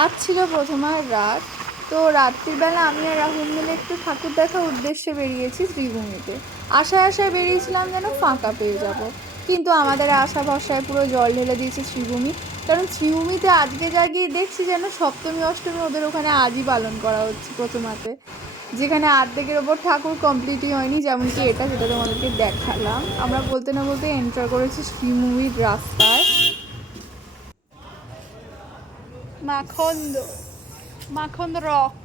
আজ ছিল প্রথমার রাত। তো রাত্রিবেলা আমি আর রাহুল মিলে একটু ঠাকুর দেখার উদ্দেশ্যে বেরিয়েছি শ্রীভূমিতে। আশায় আশায় বেরিয়েছিলাম যেন ফাঁকা পেয়ে যাব। কিন্তু আমাদের আশা ভরসায় পুরো জল ঢেলে দিয়েছে শ্রীভূমি। কারণ শ্রীভূমিতে আজকে যা গিয়ে দেখছি যেন সপ্তমী অষ্টমী ওদের ওখানে আজই পালন করা হচ্ছে প্রথমাতে যেখানে আর্ধেকের ওপর ঠাকুর কমপ্লিটই হয়নি যেমন কি এটা সেটা তোমাদেরকে দেখালাম। আমরা বলতে না বলতে এন্টার করেছি শ্রীভূমির রাস্তায়। মাখন্দ মাখন্দ রক।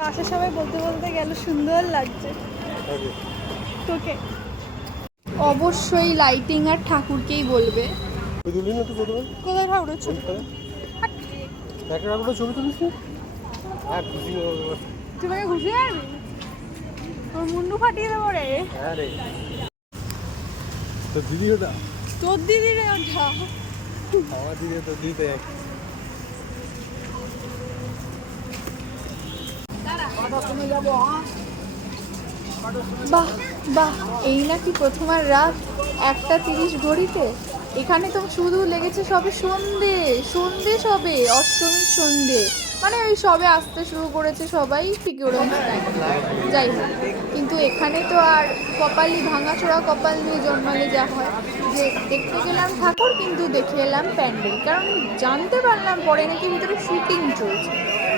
পাশে সবাই বলতে বলতে গেল সুন্দর লাগছে। তোকে। অবশ্যই লাইটিং আর ঠাকুরকেই বলবে। কোথায় ঠাকুরের ছবি? ছবি তুলিস হ্যাঁ তুই আমাকে ঘুষে মারবি তোর মুন্ডু ফাটিয়ে দেবো রে। হ্যাঁ দিদি ওটা তোর দিদি রে ওঠা আমার দিদি দিদি এক। বাহ বাহ, এই নাকি প্রথমার রাত একটা তিরিশ ঘড়িতে? এখানে তো শুধু লেগেছে সবে সন্ধে সন্ধে সবে, অষ্টমীর সন্ধে। মানে ওই সবে আসতে শুরু করেছে সবাই ঠিক ওরকম যাই হোক, কিন্তু এখানে তো আর কপালই ভাঙাচোরা কপাল নিয়ে জন্মালে যা হয়। যে দেখতে গেলাম ঠাকুর, কিন্তু দেখে এলাম প্যান্ডেল। কারণ জানতে পারলাম পরে নাকি ভিতরে শুটিং চলছে।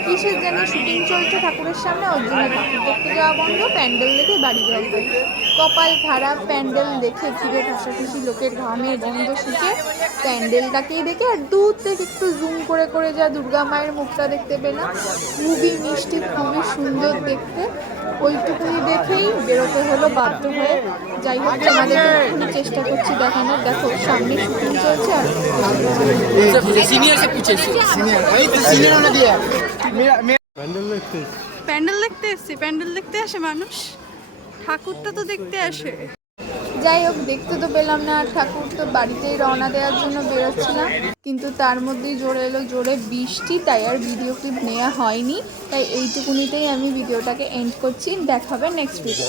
কিসের যেন শুটিং চলছে ঠাকুরের সামনে ওর ঠাকুর দেখতে যাওয়া বন্ধ প্যান্ডেল দেখে বাড়ি যাওয়া কপাল খারাপ প্যান্ডেল দেখে ফিরে ঠাসাঠুসি লোকের ঘামে গন্ধ শুকে প্যান্ডেলটাকেই দেখে আর দূর থেকে একটু জুম করে করে যা দুর্গা মায়ের মুখটা দেখতে পেলাম। খুবই মিষ্টি খুবই সুন্দর দেখতে। ওইটুকুনি দেখেই বেরোতে হলো বাধ্য হয়ে। যাই হোক আমাদের চেষ্টা করছি দেখানোর। দেখো সামনে শুটিং চলছে আর সিনিয়র প্যান্ডেল দেখতে এসেছি। প্যান্ডেল দেখতে আসে মানুষ? ঠাকুরটা তো দেখতে আসে। যাই হোক দেখতে তো পেলাম না আর ঠাকুর তো বাড়িতেই রওনা দেওয়ার জন্য বেরোচ্ছিলাম। কিন্তু তার মধ্যেই জোরে এলো জোরে বৃষ্টি তাই আর ভিডিও ক্লিপ নেওয়া হয়নি। তাই এইটুকুনিতেই আমি ভিডিওটাকে এন্ড করছি। দেখাবে নেক্সট ভিডিও